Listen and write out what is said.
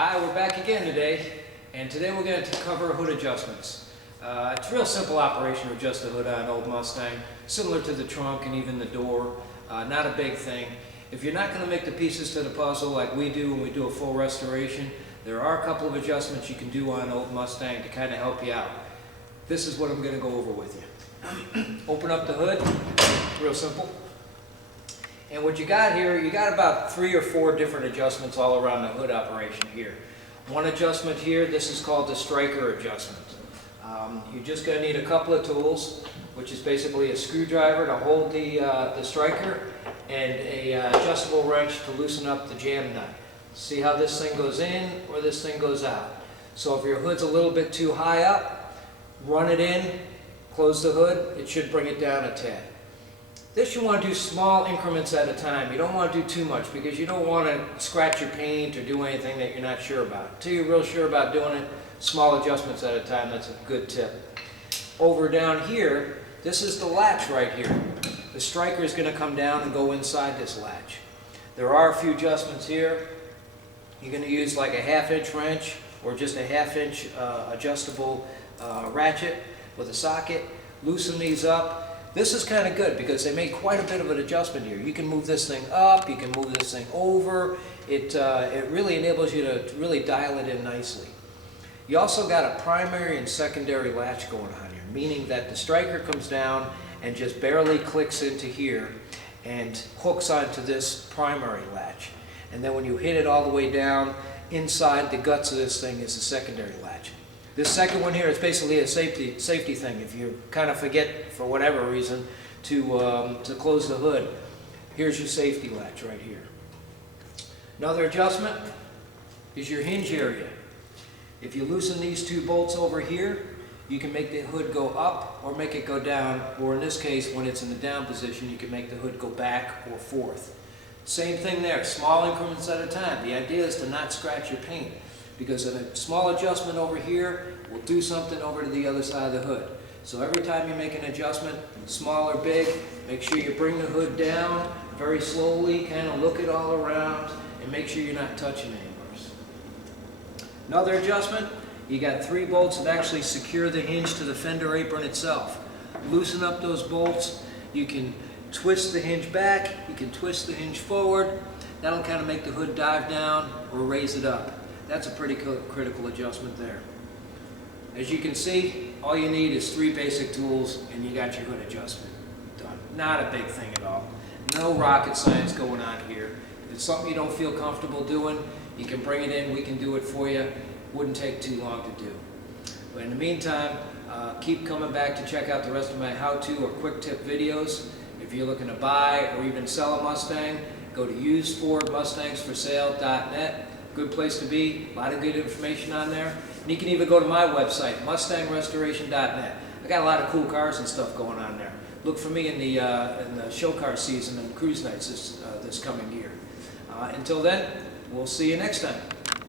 Hi, we're back again today, and today we're going to cover hood adjustments. It's a real simple operation to adjust the hood on an old Mustang, similar to the trunk and even the door. Not a big thing. If you're not going to make the pieces to the puzzle like we do when we do a full restoration, there are a couple of adjustments you can do on an old Mustang to kind of help you out. This is what I'm going to go over with you. Open up the hood, real simple. And what you got here, you got about 3 or 4 different adjustments all around the hood operation here. One adjustment here, this is called the striker adjustment. You're just going to need a couple of tools, which is basically a screwdriver to hold the striker and a adjustable wrench to loosen up the jam nut. See how this thing goes in or this thing goes out. So if your hood's a little bit too high up, run it in, close the hood, it should bring it down a tad. This you want to do small increments at a time. You don't want to do too much because you don't want to scratch your paint or do anything that you're not sure about. Until you're real sure about doing it, small adjustments at a time, that's a good tip. Over down here, this is the latch right here. The striker is going to come down and go inside this latch. There are a few adjustments here. You're going to use like a 1/2-inch wrench or just a 1/2-inch adjustable ratchet with a socket. Loosen these up. This is kind of good because they make quite a bit of an adjustment here. You can move this thing up, you can move this thing over. It really enables you to really dial it in nicely. You also got a primary and secondary latch going on here, meaning that the striker comes down and just barely clicks into here and hooks onto this primary latch. And then when you hit it all the way down, inside the guts of this thing is the secondary latch. This second one here is basically a safety thing. If you kind of forget, for whatever reason, to close the hood, here's your safety latch right here. Another adjustment is your hinge area. If you loosen these 2 bolts over here, you can make the hood go up or make it go down, or in this case, when it's in the down position, you can make the hood go back or forth. Same thing there, small increments at a time. The idea is to not scratch your paint, because a small adjustment over here will do something over to the other side of the hood. So every time you make an adjustment, small or big, make sure you bring the hood down very slowly, kind of look it all around, and make sure you're not touching anywhere. Another adjustment, you got 3 bolts that actually secure the hinge to the fender apron itself. Loosen up those bolts. You can twist the hinge back, you can twist the hinge forward. That'll kind of make the hood dive down or raise it up. That's a pretty critical adjustment there. As you can see, all you need is 3 basic tools and you got your hood adjustment done. Not a big thing at all. No rocket science going on here. If it's something you don't feel comfortable doing, you can bring it in, we can do it for you. Wouldn't take too long to do. But in the meantime, keep coming back to check out the rest of my how-to or quick tip videos. If you're looking to buy or even sell a Mustang, go to usedfordmustangsforsale.net. Good place to be, a lot of good information on there. And you can even go to my website, mustangrestoration.net. I got a lot of cool cars and stuff going on there. Look for me in the show car season and cruise nights this coming year. Until then, we'll see you next time.